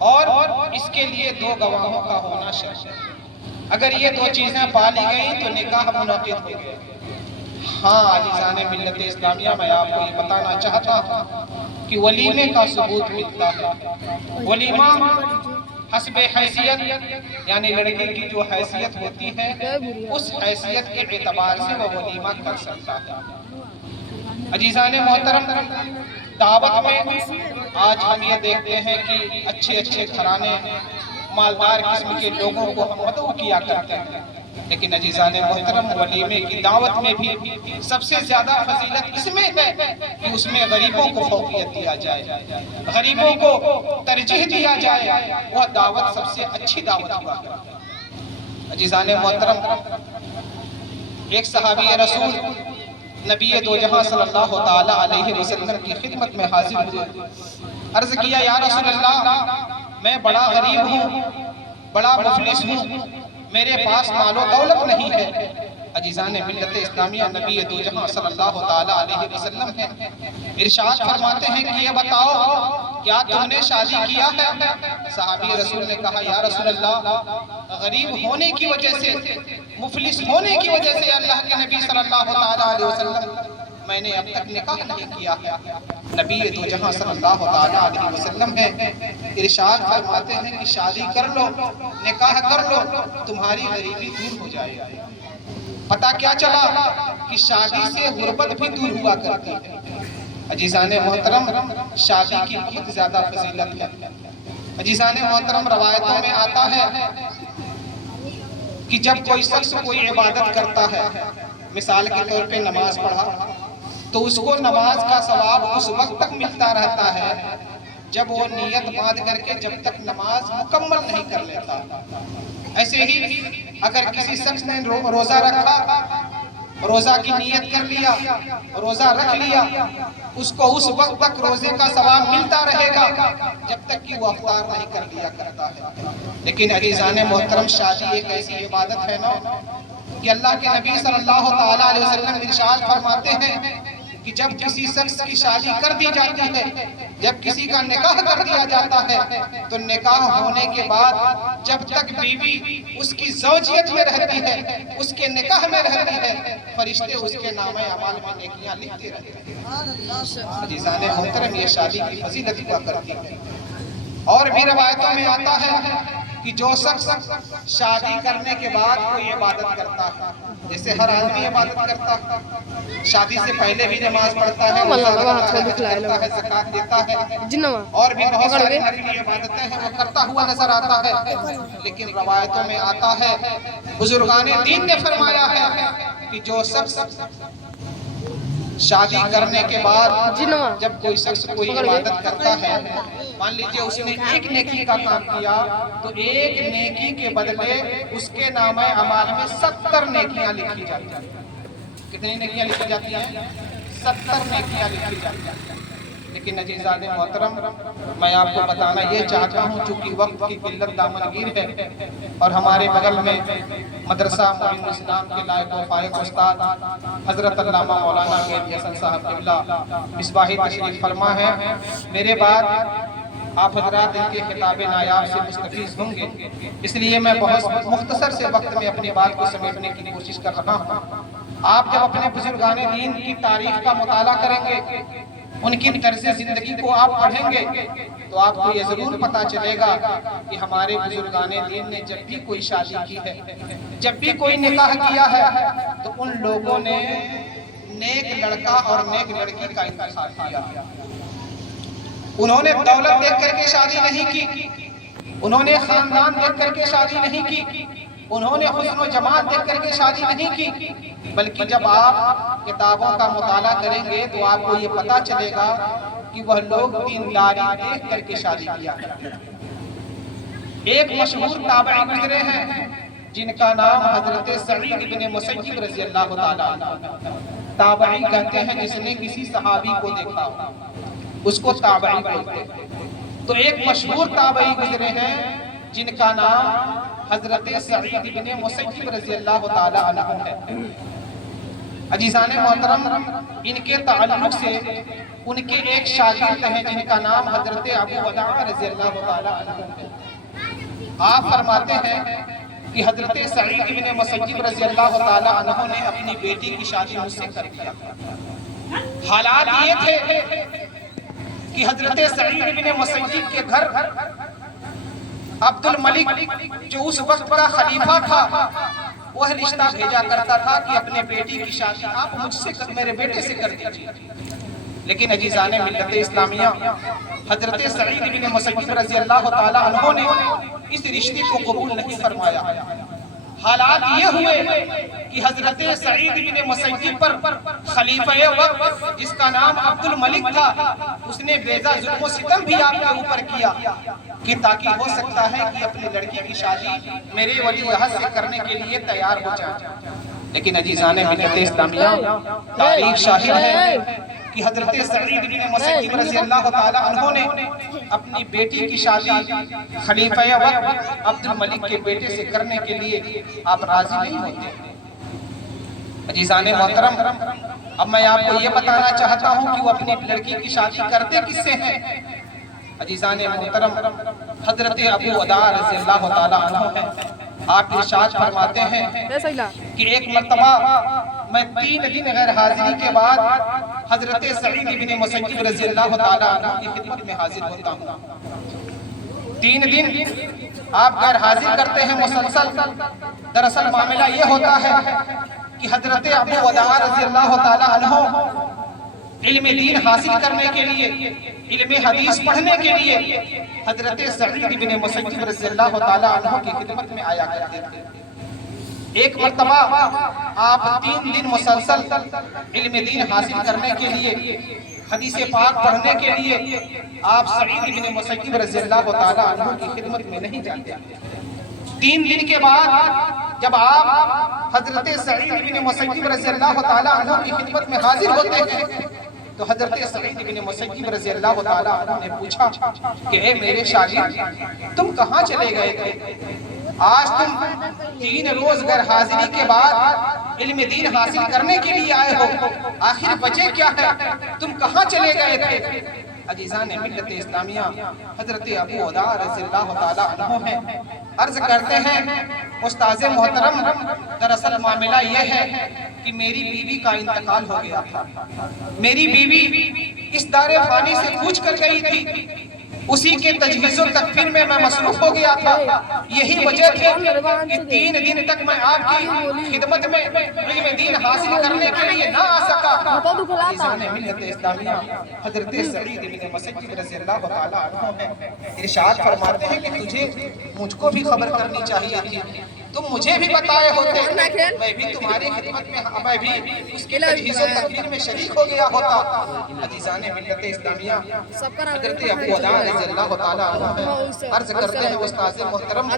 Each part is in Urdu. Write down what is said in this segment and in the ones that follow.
اور اس کے لیے 2 گواہوں کا ہونا شرط ہے۔ اگر یہ 2 چیزیں پالی گئیں تو نکاح منعقد ہو گیا۔ ہاں عزیزان ملت اسلامیہ، میں آپ کو یہ بتانا چاہتا ہوں کہ ولیمے کا ثبوت ملتا ہے۔ ولیمہ حسب حیثیت، یعنی لڑکے کی جو حیثیت ہوتی ہے اس حیثیت کے اعتبار سے وہ ولیمہ کر سکتا ہے۔ عزیزان محترم، دعوت میں آج ہم یہ دیکھتے ہیں کہ اچھے گھرانے، مالدار قسم کے لوگوں کو ہم مدعو کیا کرتے ہیں، لیکن عزیزان محترم ولیمے کی دعوت میں بھی سب سے زیادہ فضیلت اس میں ہے کہ اس میں غریبوں کو فوقیت دیا جائے، غریبوں کو ترجیح دیا جائے، وہ دعوت سب سے اچھی دعوت ہوا ہے۔ عزیزان محترم، ایک صحابی رسول نبی دو جہاں صلی اللہ تعالی علیہ وسلم کی خدمت میں حاضر ہوئے، عرض کیا یا رسول اللہ، میں بڑا غریب ہوں، بڑا مفلس ہوں، میرے پاس مال و دولت نہیں ہے۔ عزیزان ملت اسلامیہ، نبی دو جہاں صلی اللہ تعالی علیہ وسلم ہیں، ارشاد فرماتے ہیں کہ یہ بتاؤ کیا تم نے شادی کیا ہے؟ صحابی رسول نے کہا یا رسول اللہ، غریب ہونے کی وجہ سے، مفلس ہونے کی وجہ سے اللہ کے نبی صلی اللہ تعالی علیہ وسلم میں نے اب تک نکاح نہیں کیا ہے۔ نبی دو جہاں صلی اللہ تعالی علیہ وسلم ہیں، ارشاد فرماتے ہیں کہ شادی کر لو، نکاح کر لو، تمہاری غریبی دور ہو جائے گی۔ پتہ کیا چلا کہ شادی سے غربت بھی دور ہوا کرتی ہے۔ عزیزان محترم، شادی کی بہت زیادہ فضیلت ہے۔ عزیزان محترم، روایتوں میں آتا ہے کہ جب کوئی شخص کوئی عبادت کرتا ہے، مثال کے طور پہ نماز پڑھا، تو اس کو نماز کا ثواب اس وقت تک ملتا رہتا ہے جب وہ نیت باندھ کر کے جب تک نماز مکمل نہیں کر لیتا۔ ایسے ہی اگر کسی شخص نے روزہ رکھا، روزہ کی نیت کر لیا، روزہ رکھ لیا، اس کو اس وقت تک روزے کا ثواب ملتا رہے گا جب تک کہ وہ افطار نہیں کر لیا کرتا ہے۔ لیکن عزیزان محترم، شادی ایک ایسی عبادت ہے نا کہ اللہ کے نبی صلی اللہ تعالی علیہ وسلم ارشاد فرماتے ہیں کہ جب کسی شخص کی شادی کر دی جاتی ہے، جب کسی کا نکاح کر دیا جاتا ہے، تو نکاح ہونے کے بعد جب تک بیوی اس کی زوجیت میں رہتی ہے، اس کے نکاح میں رہتی ہے، فرشتے اس کے نامہ اعمال میں نیکیاں لکھتے رہتے ہیں۔ عزیزان محترم، یہ شادی کی فضیلت ہوا کرتی ہے۔ اور بھی روایتوں میں آتا ہے کہ جو شخص شادی کرنے کے بعد کوئی عبادت کرتا ہے، جیسے ہر آدمی عبادت کرتا ہے، شادی سے پہلے بھی نماز پڑھتا ہے، روزہ رکھتا ہے، زکوٰۃ دیتا ہے، اور بھی بہت ساری نفلی عبادتیں ہیں وہ کرتا ہوا نظر آتا ہے۔ لیکن روایتوں میں آتا ہے، بزرگان دین نے فرمایا ہے کہ جو شخص شادی کرنے کے بعد جب کوئی شخص کوئی عبادت کرتا ہے، مان لیجئے اس نے ایک نیکی کا کام کیا، تو ایک نیکی کے بدلے اس کے نامہ اعمال میں 70 نیکیاں لکھی جاتی ہیں۔ کتنی نیکیاں لکھی جاتی ہیں؟ 70 نیکیاں لکھی جاتی ہیں۔ لیکن عزیزان محترم، میں آپ کو بتانا یہ چاہتا ہوں، چونکہ وقت کی قلت دامنگیر ہے اور ہمارے بغل میں مدرسہ معین الاسلام کے لائق و فائق استاد حضرت علامہ مولانا مہدی حسن صاحب قبلہ مصباحی تشریف فرما ہے، میرے بعد آپ حضرات ان کے خطاب نایاب سے مستفیض ہوں گے، اس لیے میں بہت مختصر سے وقت میں اپنی بات کو سمیٹنے کی کوشش کر رہا ہوں۔ آپ جب اپنے بزرگان دین کی تاریخ کا مطالعہ کریں گے، ان کی طرز زندگی کو آپ پڑھیں گے، تو آپ کو یہ ضرور پتا چلے گا کہ ہمارے بزرگان دین نے جب بھی کوئی شادی کی ہے، جب بھی کوئی نکاح کیا ہے، تو ان لوگوں نے نیک لڑکا اور نیک لڑکی کا انتخاب کیا۔ انہوں نے دولت دیکھ کر کے شادی نہیں کی، انہوں نے خاندان دیکھ کر کے شادی نہیں کی، انہوں نے حسن و جمال دیکھ کر کے شادی نہیں کی، بلکہ جب آپ کتابوں کا مطالعہ کریں گے تو آپ کو یہ پتا چلے گا کہ وہ لوگ دینداری دیکھ کر کے شادی کیا کرتے ہیں۔ ایک مشہور تابعی گزرے ہیں جن کا نام حضرت سعید بن مسیب رضی اللہ تعالیٰ عنہ۔ تابعی کہتے ہیں جس نے کسی صحابی کو دیکھا اس کو تابعی کہتے ہیں۔ تو ایک مشہور تابعی گزرے ہیں جن کا نام حضرت سعید بن مسیب رضی اللہ تعالیٰ عنہ ہے۔ عزیزان محترم، ان کے تعلق سے ان کے ایک شاگرد ہیں جن کا نام حضرت ابو وداع رضی اللہ تعالیٰ عنہ ہے۔ آپ فرماتے ہیں کہ حضرت سعید بن مسیب رضی اللہ تعالیٰ عنہ نے اپنی بیٹی کی شادی مجھ سے کر دیا۔ حالات یہ تھے کہ حضرت سعید بن مسیب کے گھر عبد الملک جو اس وقت کا خلیفہ تھا وہ رشتہ بھیجا کرتا تھا کہ اپنے بیٹی کی شادی آپ مجھ سے میرے بیٹے سے کر دیجیے، لیکن عزیزان ملت اسلامیہ حضرت سعید بن مسیب رضی اللہ تعالیٰ عنہ نے اس رشتے کو قبول نہیں فرمایا۔ حالات یہ ہوئے کہ حضرت سعید بن مسیب پر خلیفہ وقت جس کا نام عبد الملک تھا اس نے بیضا ظلم و ستم بھی آپ کے اوپر کیا کہ تاکہ ہو سکتا ہے کہ اپنی لڑکی کی شادی میرے ولی عہد سے کرنے کے لیے تیار ہو جائے۔ لیکن عزیزان ملت اسلامیہ تاریخ شاہد ہے کہ حضرت سعید بن مسیب رضی اللہ تعالیٰ عنہ نے اپنی بیٹی کی شادی خلیفہ وقت عبد الملک کے بیٹے سے کرنے کے لیے آپ راضی نہیں ہوتے۔ عزیزان محترم، اب میں آپ کو یہ بتانا چاہتا ہوں کہ وہ اپنی لڑکی کی شادی کرتے کس سے ہیں۔ عزیزان محترم، حضرت ابو وداع رضی اللہ تعالیٰ عنہ ہے۔ آپ ارشاد فرماتے ہیں کہ ایک مرتبہ میں 3 دن غیر حاضری کے بعد حضرت سعید بن مسیب رضی اللہ تعالیٰ عنہ کی خدمت میں حاضر ہوتا ہوں۔ 3 دن آپ غیر حاضر کرتے ہیں مسلسل۔ دراصل معاملہ یہ ہوتا ہے کہ حضرت ابو وداع رضی اللہ تعالیٰ عنہ علم دین حاصل کرنے کے لیے، علم حدیث پڑھنے کے لیے حضرت سعید بن مسیب رضی اللہ تعالیٰ عنہ کی خدمت میں آیا کرتے تھے۔ ایک مرتبہ آپ 3 دن مسلسل علم دین حاصل کرنے کے لیے، حدیث پاک پڑھنے کے لیے آپ سعید بن مسیب رضی اللہ تعالیٰ عنہ کی خدمت میں نہیں جاتے۔ 3 دن کے بعد جب آپ حضرت سعید بن مسیب رضی اللہ تعالیٰ عنہ کی خدمت میں حاضر ہوتے ہیں تو حضرت سعید بن مسیب رضی اللہ تعالیٰ عنہ نے پوچھا کہ اے میرے شاگرد، تم کہاں چلے گئے تھے؟ آج تم 3 روز غیر حاضری کے بعد علم دین حاصل کرنے کے لیے آئے ہو، آخر وجہ کیا ہے؟ تم کہاں چلے گئے تھے؟ عزیزان ملت اسلامیہ حضرت ابو وداع رضی اللہ تعالیٰ عنہ ہیں، عرض کرتے ہیں استاذ محترم، دراصل معاملہ یہ ہے کہ میری بیوی کا انتقال ہو گیا تھا۔ میری بیوی اس دار فانی سے کوچ کر گئی تھی، اسی کے تجہیز و تکفین میں مصروف ہو گیا تھا۔ یہی وجہ تھی کہ 3 دن تک میں آپ کی خدمت میں علم دین حاصل کرنے کے لیے نہ آ سکا۔ عزیزان ملت اسلامیہ حضرت سعید بن مسیب رضی اللہ تعالیٰ عنہ ہیں، ارشاد فرماتے ہیں کہ تجھے مجھ کو بھی خبر کرنی چاہیے تھی، تم مجھے بھی بتائے ہوتے، میں بھی تمہاری خدمت میں، میں بھی اس کے تجہیز و تکفین میں شریک ہو گیا ہوتا۔ عزیزان ملت اسلامیہ حضرت ابو وداع رضی اللہ تعالیٰ عنہ ہیں، عرض کرتے ہیں استاذ محترم،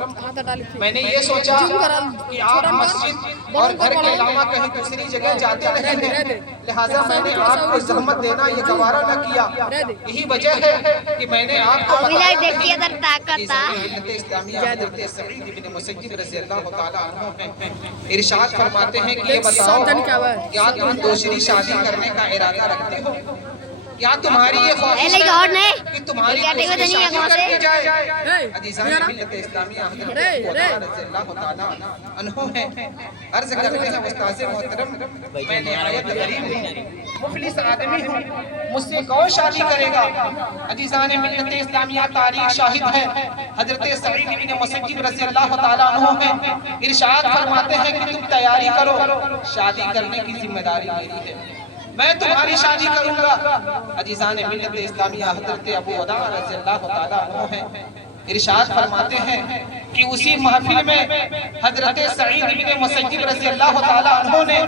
میں نے یہ سوچا کہ آپ مسجد اور گھر کے علاوہ کہیں دوسری جگہ جاتے نہیں ہیں، لہٰذا میں نے آپ کو زحمت دینا یہ گوارا نہ کیا۔ یہی وجہ ہے کہ میں نے آپ کو بتایا نہیں۔ عزیزان ملت اسلامیہ حضرت سعید بن مسیب رضی اللہ تعالیٰ عنہ ہیں، ارشاد فرماتے ہیں کہ یہ بتاؤ کیا تم دوسری شادی کرنے کا ارادہ رکھتے ہو؟ کیا تمہاری یہ خواہش ہے کہ تمہاری دوسری شادی کر دی جائے؟ عزیزان ملت اسلامیہ حضرت ابو وداع رضی اللہ تعالیٰ عنہ ہیں، عرض کرتے ہیں استاذ محترم، میں نہایت غریب ہوں، مفلس آدمی ہوں، مجھ سے کون شادی کرے گا؟ عزیزان ملت اسلامیہ تاریخ شاہد ہے، حضرت سعید بن مسیب رضی اللہ تعالیٰ عنہ ہیں، ارشاد فرماتے ہیں کہ تم تیاری کرو، شادی کرنے کی ذمہ داری میری ہے، میں تمہاری شادی کروں گا۔ عزیزان ملت اسلامیہ حضرت ابو وداع رضی اللہ تعالیٰ عنہ ہیں، ارشاد فرماتے ہیں کہ اسی محفل میں حضرت سعید بن مسیب رضی اللہ تعالیٰ عنہ نے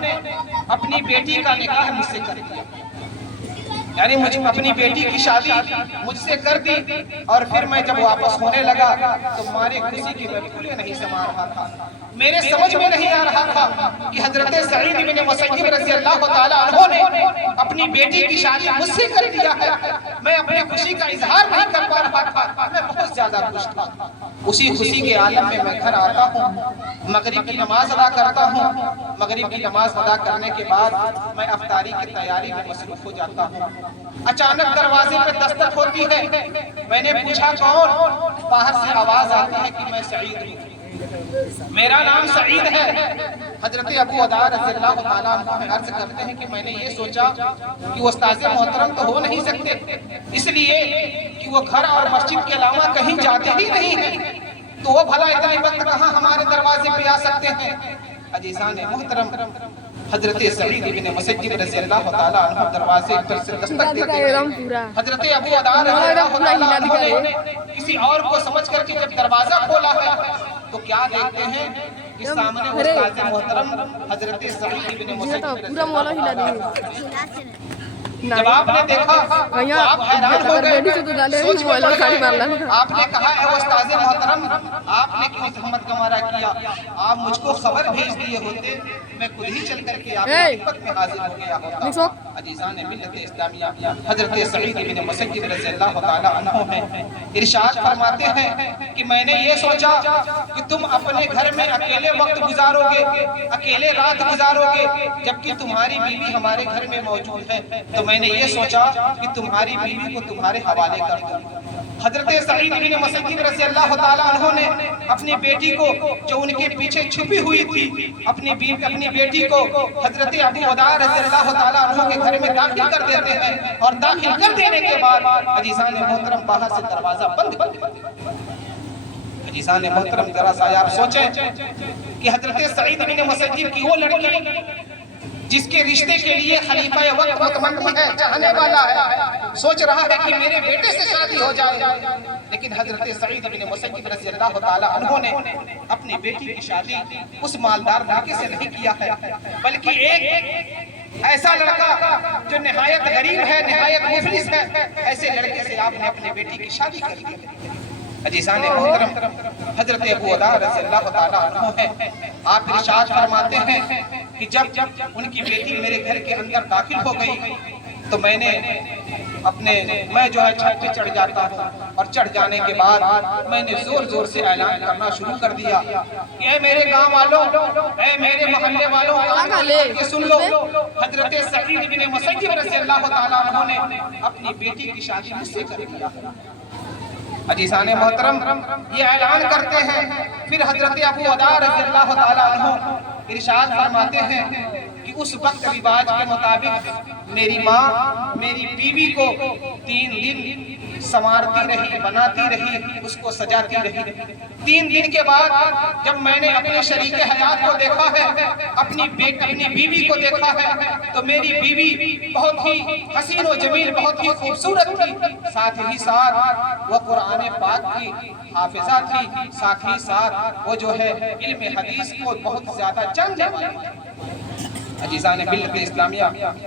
اپنی بیٹی کا نکاح مجھ سے کر دیا، یعنی مجھے اپنی بیٹی کی شادی مجھ سے کر دی، اور پھر میں جب واپس ہونے لگا تو ہماری خوشی کی میں پھولیں نہیں سما رہا تھا، میرے سمجھ میں نہیں آ رہا تھا کہ حضرت سعید بن مسیب رضی اللہ تعالیٰ عنہ نے اپنی بیٹی کی شادی مجھ سے کر دیا ہے، میں اپنی خوشی کا اظہار نہیں کر پا رہا تھا، میں بہت زیادہ خوش تھا۔ اسی خوشی کے عالم میں میں گھر آتا ہوں، مغرب کی نماز ادا کرتا ہوں، مغرب کی نماز ادا کرنے کے بعد میں افطاری کی تیاری میں مصروف ہو جاتا ہوں۔ اچانک دروازے پہ دستک ہوتی ہے، میں نے پوچھا کون؟ باہر سے آواز آتی ہے کہ میں سعید ہوں، میرا نام سعید ہے۔ حضرت ابو عدار رضی اللہ تعالیٰ عنہ عرض کرتے ہیں کہ میں نے یہ سوچا کہ وہ استاذ محترم تو ہو نہیں سکتے، اس لیے کہ وہ گھر اور مسجد کے علاوہ کہیں جاتے ہی نہیں ہیں، تو وہ بھلا اتنے وقت کہاں ہمارے دروازے پہ آ سکتے ہیں۔ عزیزان محترم، حضرت سعید بن مسیب رضی اللہ تعالیٰ عنہ دروازے پر سے دستک دیتے ہیں۔ حضرت ابو عدار رضی اللہ تعالیٰ عنہ نے کسی اور کو سمجھ کر کے جب دروازہ کھولا ہے تو کیا دیکھتے ہیں کہ سامنے استاذ محترم حضرت سعید بن مسیب رضی اللہ تعالیٰ عنہ۔ جب آپ نے دیکھا تو آپ حیران ہو گئے، سوچ میں پڑ گئے۔ آپ نے کہا اے استاذ محترم، آپ نے کیوں تہمت کا مارا کیا؟ آپ مجھ کو خبر بھیج دیے ہوتے، میں خود ہی چل کر کے آپ کی خدمت میں حاضر ہو گیا ہوتا۔ عزیزان ملت اسلامیہ، حضرت سعید بن مسیب رضی اللہ تعالیٰ عنہ ہیں، ارشاد فرماتے ہیں کہ میں نے یہ سوچا کہ تم اپنے گھر میں اکیلے وقت گزارو گے، اکیلے رات گزارو گے، جبکہ تمہاری بیوی ہمارے گھر میں موجود ہے، تو میں نے یہ سوچا کہ تمہاری بیوی کو تمہارے حوالے کر دوں۔ حضرت سعید بن مسیب رضی اللہ تعالیٰ عنہ نے اپنی بیٹی کو جو ان کے پیچھے چھپی ہوئی تھی، اپنی بیٹی کو حضرت ابو عدار رضی اللہ تعالیٰ عنہ کے گھر میں داخل کر دیتے ہیں، اور داخل کر دینے کے بعد عزیزان محترم باہر سے دروازہ بند کر دیتے ہیں۔ عزیزان محترم ذرا سا آپ سوچیں کہ حضرت سعید بن مسیب کی وہ لڑکی جس کے رشتے کے لیے خلیفہ وقت متمنی ہے، چاہنے والا ہے، سوچ رہا ہے کہ میرے بیٹے سے شادی ہو جائے، لیکن حضرت سعید بن مسیب رضی اللہ تعالیٰ عنہ نے اپنی بیٹی کی شادی اس مالدار لڑکے سے نہیں کیا ہے، بلکہ ایک ایسا لڑکا جو نہایت غریب ہے، نہایت مفلس ہے، ایسے لڑکے سے آپ نے اپنی بیٹی کی شادی کر دی۔ عزیزان محترم، حضرت ابو عدار رضی اللہ تعالیٰ عنہ ہیں، آپ ارشاد فرماتے ہیں کہ جب ان کی بیٹی میرے گھر کے اندر داخل ہو گئی تو میں جو ہے چھت پہ چڑھ جاتا ہوں، اور چڑھ جانے کے بعد میں نے زور زور سے اعلان کرنا شروع کر دیا کہ اے میرے گاؤں والوں، اے میرے محلے والوں، کہ سن لو، حضرت سعید بن مسیب رضی اللہ تعالیٰ عنہ نے اپنی بیٹی کی شادی مجھ سے کر دیا۔ عزیزان محترم، یہ اعلان کرتے ہیں، پھر حضرت ابو عدار رضی اللہ تعالیٰ عنہ ارشاد فرماتے ہیں کہ اس وقت رواج کے مطابق میری ماں میری بیوی کو 3 دن سنوارتی رہی، بناتی رہی، اس کو سجاتی رہی۔ 3 دن کے بعد جب میں نے اپنے شریک حیات کو دیکھا ہے، اپنی بیوی کو دیکھا ہے، تو میری بیوی بہت ہی حسین و جمیل، بہت ہی خوبصورت تھی، ساتھ ہی ساتھ وہ قرآن پاک کی حافظہ تھی، ساتھ ہی ساتھ وہ جو ہے علم حدیث کو بہت زیادہ جاننے والی تھی۔ عزیزان ملت اسلامیہ،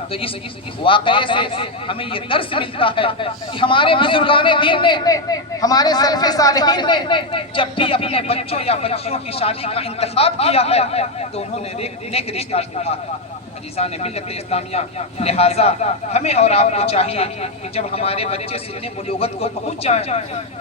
تو اس واقعے سے ہمیں یہ درس ملتا ہے کہ ہمارے بزرگان دین نے، ہمارے سلف صالحین نے جب بھی اپنے بچوں یا بچیوں کی شادی کا انتخاب کیا ہے تو انہوں نے نیک رشتہ چنا ہے۔ عزیزان ملت اسلامیہ، لہٰذا ہمیں اور آپ کو چاہیے کہ جب ہمارے بچے سن بلوغت کو پہنچ جائیں،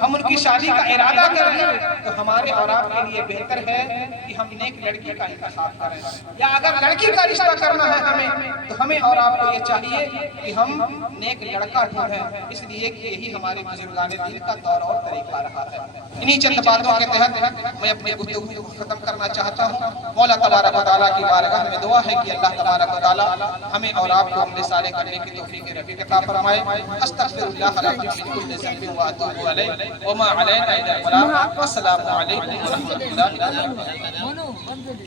ہم ان کی شادی کا ارادہ کر لیں، تو ہمارے اور آپ کے لیے بہتر ہے کہ ہم نیک لڑکی کا انتخاب کریں، یا اگر لڑکی کا رشتہ کرنا ہے ہمیں تو ہمیں اور آپ کو یہ چاہیے کہ ہم نیک لڑکا ڈھونڈیں، اس لیے کہ یہی ہمارے بزرگان دین کا دور اور طریقہ رہا ہے۔ انہی چند باتوں کے تحت میں اپنی گفتگو کو ختم کرنا چاہتا ہوں۔ مولا تبارک و تعالیٰ کی بارگاہ میں دعا ہے کہ اللہ تبارک و تعالیٰ ہمیں اور آپ کو عمل صالح کرنے کی توفیق رفیق عطا فرمائے۔ استغفر اللہ لکم من کل ذنب واتوب الیہ وما علینا الا البلاغ۔ السلام علیکم ورحمۃ اللہ وبرکاتہ۔